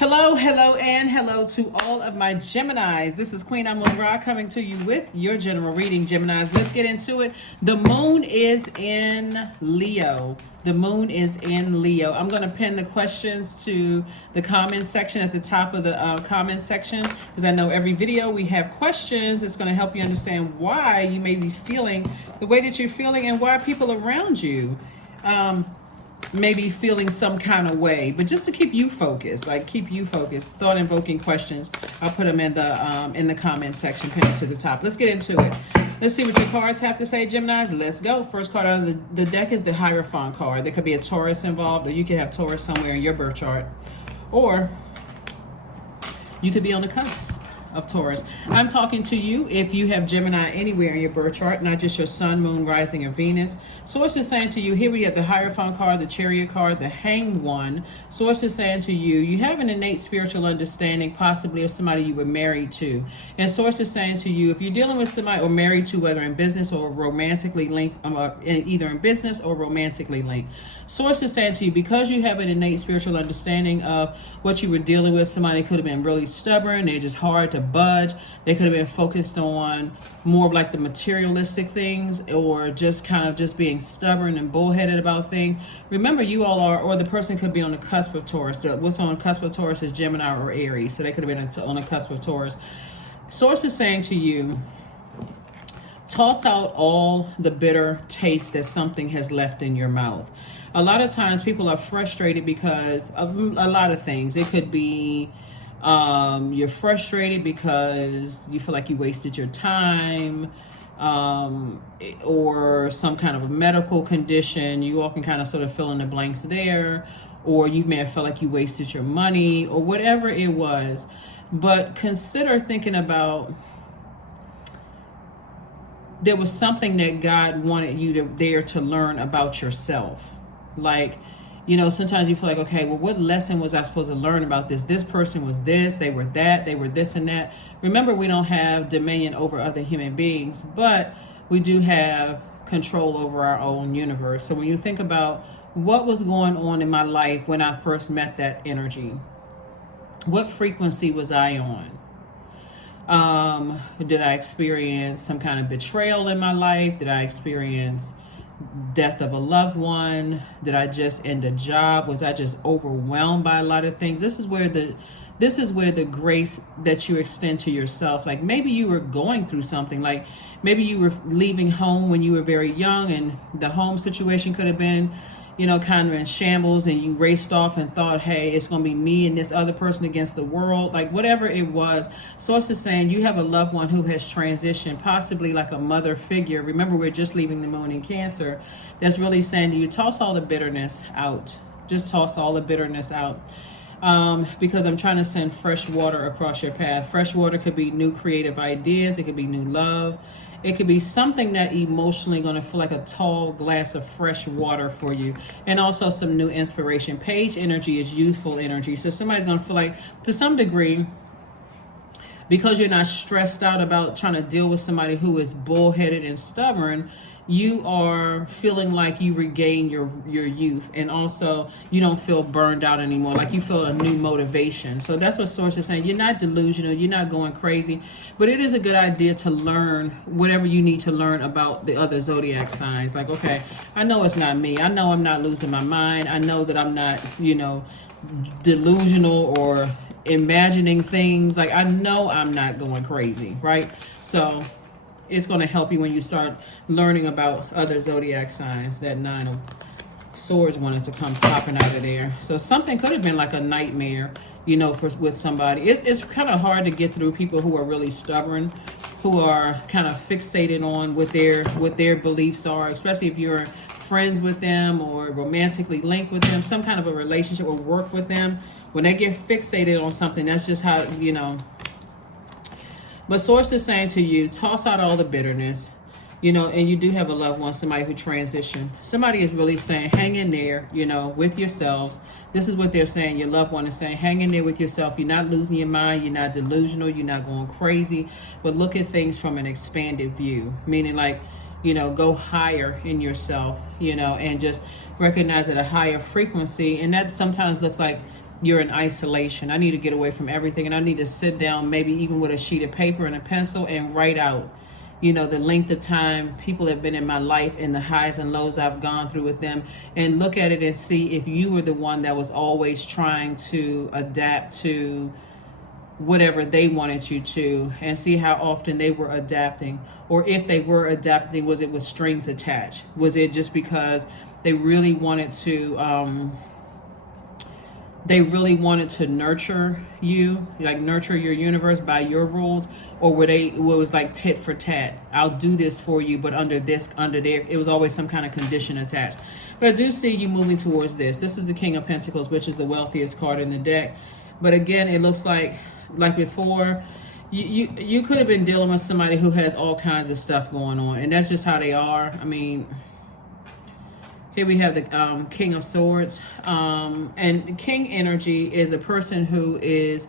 Hello, hello, and hello to all of my Geminis. This is Queen Amun Ra coming to you with your general reading, Geminis. Let's get into it. The moon is in Leo. The moon is in Leo. I'm going to pin the questions to the comment section at the top of the comment section, because I know every video we have questions. It's going to help you understand why you may be feeling the way that you're feeling and why people around you maybe feeling some kind of way, but just to keep you focused, thought invoking questions. I'll put them in the comment section, pin it to the top. Let's get into it. Let's see what your cards have to say, Geminis. Let's go. First card out of the deck is the Hierophant card. There could be a Taurus involved, or you could have Taurus somewhere in your birth chart, or you could be on the cusp of Taurus. I'm talking to you if you have Gemini anywhere in your birth chart, not just your sun, moon, rising, or Venus. Source is saying to you, here we have the Hierophant card, the Chariot card, the Hanged One. Source is saying to you, you have an innate spiritual understanding, possibly of somebody you were married to. And Source is saying to you, if you're dealing with somebody or married to, whether in business or romantically linked, either in business or romantically linked, Source is saying to you, because you have an innate spiritual understanding of what you were dealing with, somebody could have been really stubborn, they're just hard to budge, they could have been focused on more of like the materialistic things, or just kind of just being stubborn and bullheaded about things. Remember, you all are, or the person could be on the cusp of Taurus. What's on the cusp of Taurus is Gemini or Aries, so they could have been on the cusp of Taurus. Source is saying to you, toss out all the bitter taste that something has left in your mouth. A lot of times people are frustrated because of a lot of things. It could be you're frustrated because you feel like you wasted your time, or some kind of a medical condition. You all can kind of sort of fill in the blanks there, or you may have felt like you wasted your money, or whatever it was. But consider thinking about, there was something that God wanted you there to learn about yourself. Like, you know, sometimes you feel like, okay, well, what lesson was I supposed to learn about this? This person was this, they were that, they were this and that. Remember, we don't have dominion over other human beings, but we do have control over our own universe. So when you think about what was going on in my life when I first met that energy, what frequency was I on? Did I experience some kind of betrayal in my life? Did I experience death of a loved one? Did I just end a job? Was I just overwhelmed by a lot of things? This is where the grace that you extend to yourself, like maybe you were going through something, like maybe you were leaving home when you were very young, and the home situation could have been, you know, kind of in shambles, and you raced off and thought, hey, it's going to be me and this other person against the world. Like whatever it was, Source is saying you have a loved one who has transitioned, possibly like a mother figure. Remember, we're just leaving the moon in Cancer. That's really saying to you, toss all the bitterness out. Just toss all the bitterness out. Because I'm trying to send fresh water across your path. Fresh water could be new creative ideas. It could be new love. It could be something that emotionally going to feel like a tall glass of fresh water for you. And also some new inspiration. Page energy is youthful energy. So somebody's going to feel like, to some degree, because you're not stressed out about trying to deal with somebody who is bullheaded and stubborn, you are feeling like you regain your youth, and also you don't feel burned out anymore, like you feel a new motivation. So that's what Source is saying. You're not delusional, you're not going crazy, but it is a good idea to learn whatever you need to learn about the other zodiac signs. Like, okay, I know it's not me, I know I'm not losing my mind, I know that I'm not, you know, delusional or imagining things. Like, I know I'm not going crazy, right? So it's going to help you when you start learning about other zodiac signs. That 9 of Swords wanted to come popping out of there. So something could have been like a nightmare, you know, with somebody. It's kind of hard to get through people who are really stubborn, who are kind of fixated on what their beliefs are, especially if you're friends with them or romantically linked with them, some kind of a relationship or work with them. When they get fixated on something, that's just how, you know. But Source is saying to you, toss out all the bitterness, you know, and you do have a loved one, somebody who transitioned. Somebody is really saying, hang in there, you know, with yourselves. This is what they're saying. Your loved one is saying, hang in there with yourself. You're not losing your mind. You're not delusional. You're not going crazy. But look at things from an expanded view, meaning like, you know, go higher in yourself, you know, and just recognize at a higher frequency. And that sometimes looks like you're in isolation. I need to get away from everything, and I need to sit down, maybe even with a sheet of paper and a pencil, and write out, you know, the length of time people have been in my life and the highs and lows I've gone through with them, and look at it and see if you were the one that was always trying to adapt to whatever they wanted you to, and see how often they were adapting. Or if they were adapting, was it with strings attached? Was it just because they really wanted to nurture you, like nurture your universe by your rules? Or it was like tit for tat? I'll do this for you, but under there, it was always some kind of condition attached. But I do see you moving towards this. This is the King of Pentacles, which is the wealthiest card in the deck. But again, it looks like before, you could have been dealing with somebody who has all kinds of stuff going on, and that's just how they are. I mean, here we have the King of Swords, and King energy is a person who is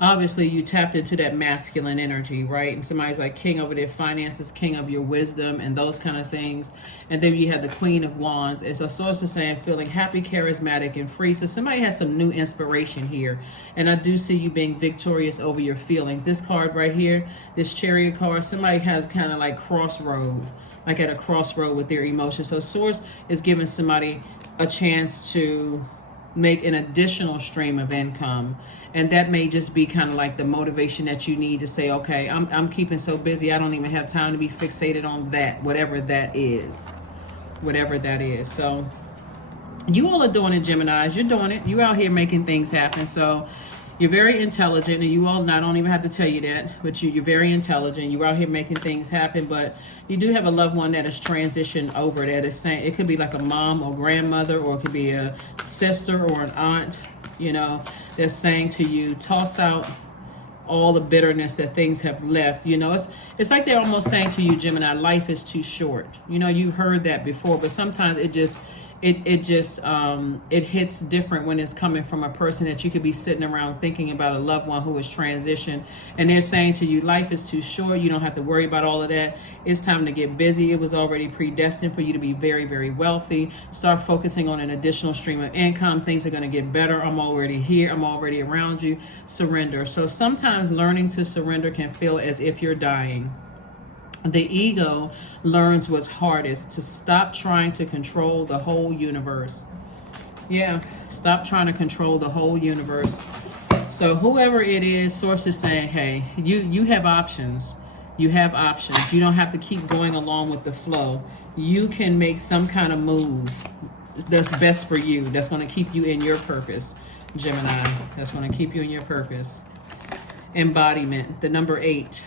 obviously you tapped into that masculine energy, right? And somebody's like king over their finances, king of your wisdom, and those kind of things. And then you have the Queen of Wands. And so Source is saying feeling happy, charismatic, and free. So somebody has some new inspiration here. And I do see you being victorious over your feelings. This card right here, this Chariot card, somebody has kind of like crossroad, like at a crossroad with their emotions. So Source is giving somebody a chance to make an additional stream of income. And that may just be kind of like the motivation that you need to say, okay, I'm keeping so busy, I don't even have time to be fixated on that, whatever that is. Whatever that is. So you all are doing it, Geminis. You're doing it. You're out here making things happen. So you're very intelligent, and you all, I don't even have to tell you that, but you're very intelligent. You're out here making things happen, but you do have a loved one that is transitioned over, that is saying, it could be like a mom or grandmother, or it could be a sister or an aunt, you know, that's saying to you, toss out all the bitterness that things have left. You know, it's like they're almost saying to you, Gemini, life is too short. You know, you've heard that before, but sometimes it hits different when it's coming from a person that you could be sitting around thinking about, a loved one who has transitioned, and they're saying to you, life is too short, you don't have to worry about all of that, it's time to get busy, it was already predestined for you to be very, very wealthy, start focusing on an additional stream of income, things are going to get better, I'm already here, I'm already around you, surrender. So sometimes learning to surrender can feel as if you're dying. The ego learns what's hardest, to stop trying to control the whole universe. Yeah, stop trying to control the whole universe. So whoever it is, Source is saying, hey, you have options. You have options. You don't have to keep going along with the flow. You can make some kind of move that's best for you, that's going to keep you in your purpose, Gemini. That's going to keep you in your purpose. Embodiment, the number 8.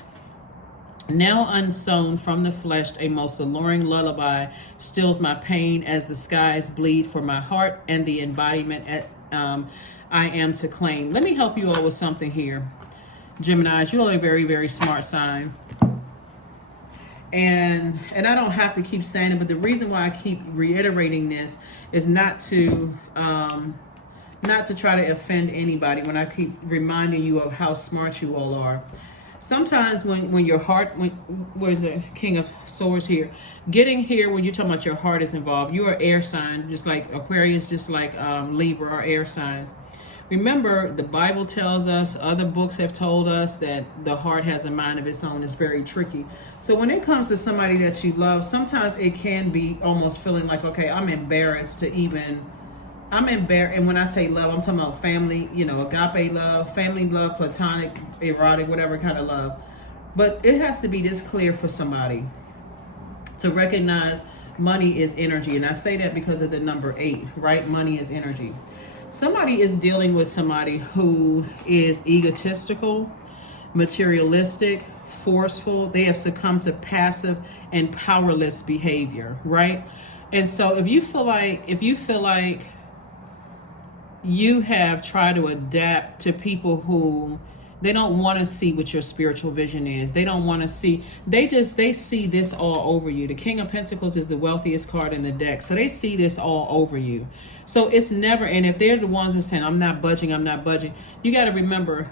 Now unsown from the flesh, a most alluring lullaby stills my pain as the skies bleed for my heart and the embodiment I am to claim. Let me help you all with something here, Geminis. You all are a very, very smart sign. And I don't have to keep saying it, but the reason why I keep reiterating this is not to try to offend anybody when I keep reminding you of how smart you all are. Sometimes when your heart, where's the King of Swords here? Getting here, when you're talking about your heart is involved, you are air sign, just like Aquarius, just like Libra are air signs. Remember, the Bible tells us, other books have told us that the heart has a mind of its own. It's very tricky. So when it comes to somebody that you love, sometimes it can be almost feeling like, okay, I'm embarrassed. And when I say love, I'm talking about family, you know, agape love, family love, platonic, erotic, whatever kind of love. But it has to be this clear for somebody to recognize money is energy. And I say that because of the number 8, right? Money is energy. Somebody is dealing with somebody who is egotistical, materialistic, forceful. They have succumbed to passive and powerless behavior, right? And so if you feel like you have tried to adapt to people who they don't want to see what your spiritual vision is. They don't want to see, they see this all over you. The King of Pentacles is the wealthiest card in the deck. So they see this all over you. So it's never, and if they're the ones that saying, I'm not budging, you got to remember,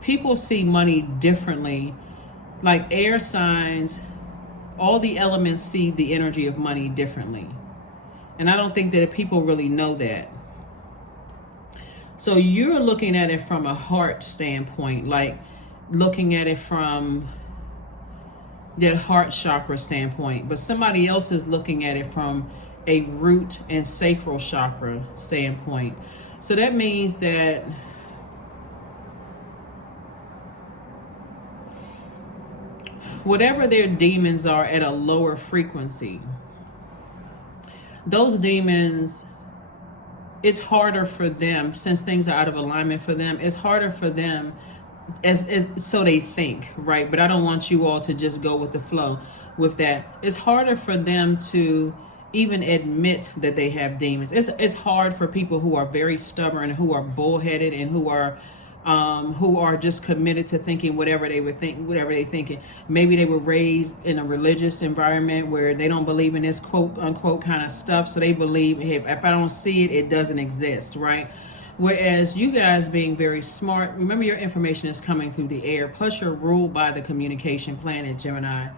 people see money differently. Like air signs, all the elements see the energy of money differently. And I don't think that people really know that. So you're looking at it from a heart standpoint, like looking at it from that heart chakra standpoint, but somebody else is looking at it from a root and sacral chakra standpoint. So that means that whatever their demons are at a lower frequency, those demons, it's harder for them, since things are out of alignment for them, it's harder for them, as so they think, right? But I don't want you all to just go with the flow with that. It's harder for them to even admit that they have demons. It's hard for people who are very stubborn, who are bullheaded, and who are just committed to thinking whatever they would think, whatever they thinking. Maybe they were raised in a religious environment where they don't believe in this quote unquote kind of stuff, so they believe, hey, if I don't see it, it doesn't exist, right? Whereas you guys being very smart, remember your information is coming through the air, plus you're ruled by the communication planet, Gemini.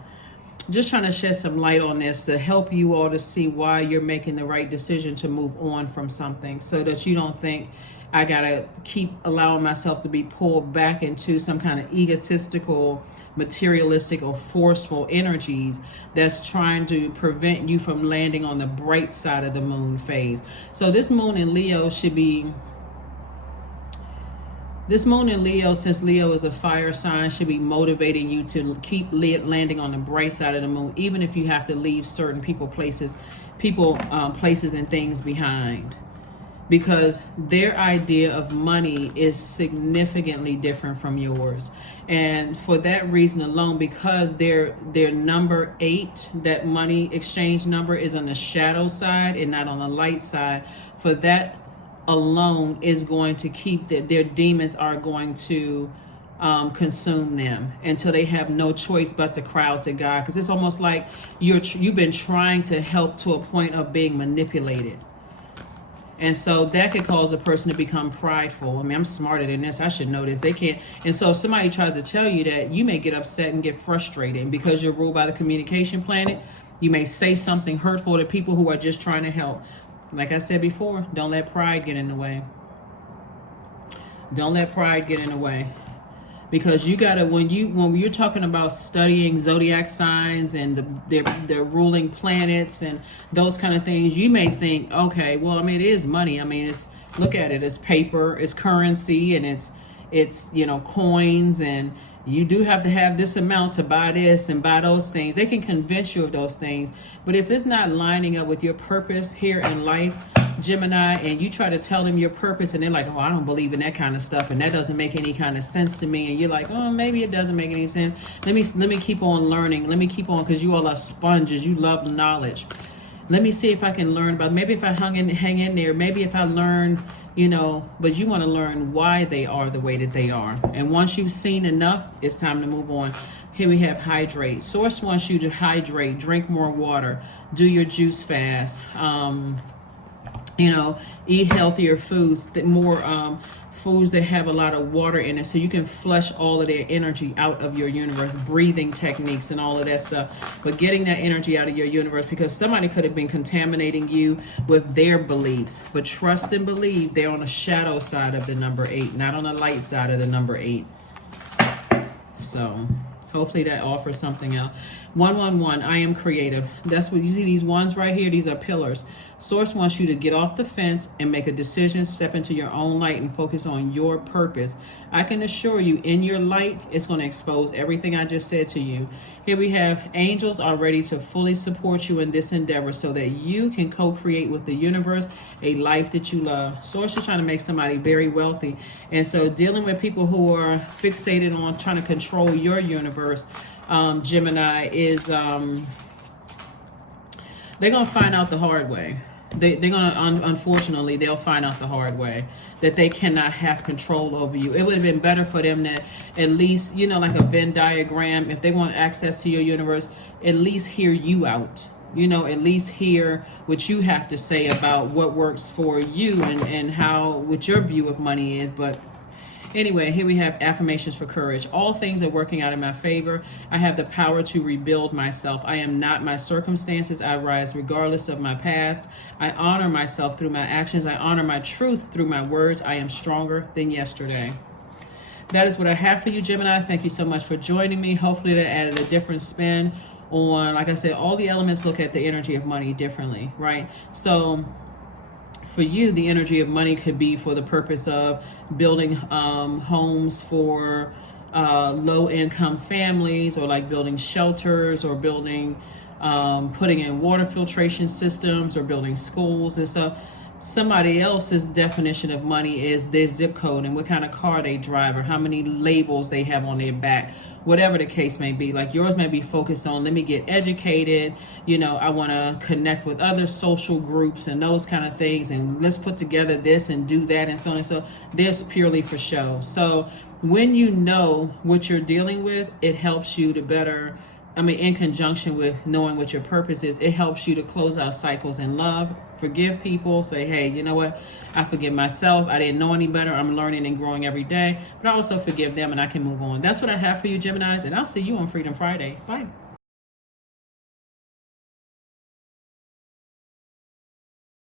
Just trying to shed some light on this to help you all to see why you're making the right decision to move on from something, so that you don't think, I gotta keep allowing myself to be pulled back into some kind of egotistical, materialistic, or forceful energies that's trying to prevent you from landing on the bright side of the moon phase. So this moon in Leo should be, this moon in Leo, since Leo is a fire sign, should be motivating you to keep landing on the bright side of the moon, even if you have to leave certain places, and things behind. Because their idea of money is significantly different from yours. And for that reason alone, because their number 8, that money exchange number, is on the shadow side and not on the light side, for that alone is going to keep their demons are going to consume them until they have no choice but to cry out to God. Because it's almost like you've been trying to help to a point of being manipulated. And so that could cause a person to become prideful. I mean, I'm smarter than this, I should know this. They can't. And so if somebody tries to tell you that, you may get upset and get frustrated. And because you're ruled by the communication planet, you may say something hurtful to people who are just trying to help. Like I said before, don't let pride get in the way. Don't let pride get in the way. Because you gotta, when you're talking about studying zodiac signs and their ruling planets and those kind of things, you may think, okay, well, I mean, it is money. I mean, look at it, it's paper, it's currency, and it's coins, and you do have to have this amount to buy this and buy those things. They can convince you of those things, but if it's not lining up with your purpose here in life, Gemini, and you try to tell them your purpose, and they're like, oh, I don't believe in that kind of stuff, and that doesn't make any kind of sense to me, and you're like, oh, maybe it doesn't make any sense. Let me keep on learning. Let me keep on, because you all are sponges. You love knowledge. Let me see if I can learn about, maybe if I hang in there, maybe if I learn, but you want to learn why they are the way that they are. And once you've seen enough, it's time to move on. Here we have hydrate. Source wants you to hydrate, drink more water, do your juice fast, eat healthier foods, more foods that have a lot of water in it, so you can flush all of their energy out of your universe, breathing techniques and all of that stuff. But getting that energy out of your universe, because somebody could have been contaminating you with their beliefs. But trust and believe, they're on the shadow side of the number 8, not on the light side of the number 8. So hopefully that offers something out. 111, I am creative. That's what you see, these ones right here, these are pillars. Source wants you to get off the fence and make a decision, step into your own light, and focus on your purpose. I can assure you, in your light, it's going to expose everything I just said to you. Here we have angels are ready to fully support you in this endeavor so that you can co-create with the universe a life that you love. Source is trying to make somebody very wealthy. And so dealing with people who are fixated on trying to control your universe, Gemini, is they're going to find out the hard way. They're going to, unfortunately, they'll find out the hard way that they cannot have control over you. It would have been better for them to at least, like a Venn diagram, if they want access to your universe, at least hear you out. At least hear what you have to say about what works for you and how, what your view of money is. But Anyway, here we have affirmations for courage. All things are working out in my favor. I have the power to rebuild myself. I am not my circumstances. I rise regardless of my past. I honor myself through my actions. I honor my truth through my words. I am stronger than yesterday. That is what I have for you, Geminis. Thank you so much for joining me. Hopefully that added a different spin on, like I said, all the elements look at the energy of money differently, right? So for you, the energy of money could be for the purpose of building homes for low-income families, or like building shelters, or building, putting in water filtration systems, or building schools and stuff. Somebody else's definition of money is their zip code and what kind of car they drive, or how many labels they have on their back, whatever the case may be. Like yours may be focused on, let me get educated, you know, I want to connect with other social groups and those kind of things, and let's put together this and do that and so on and so. This purely for show. So when you know what you're dealing with, it helps you to better, in conjunction with knowing what your purpose is, it helps you to close out cycles in love, forgive people, say, hey, you know what? I forgive myself. I didn't know any better. I'm learning and growing every day, but I also forgive them and I can move on. That's what I have for you, Geminis, and I'll see you on Freedom Friday. Bye.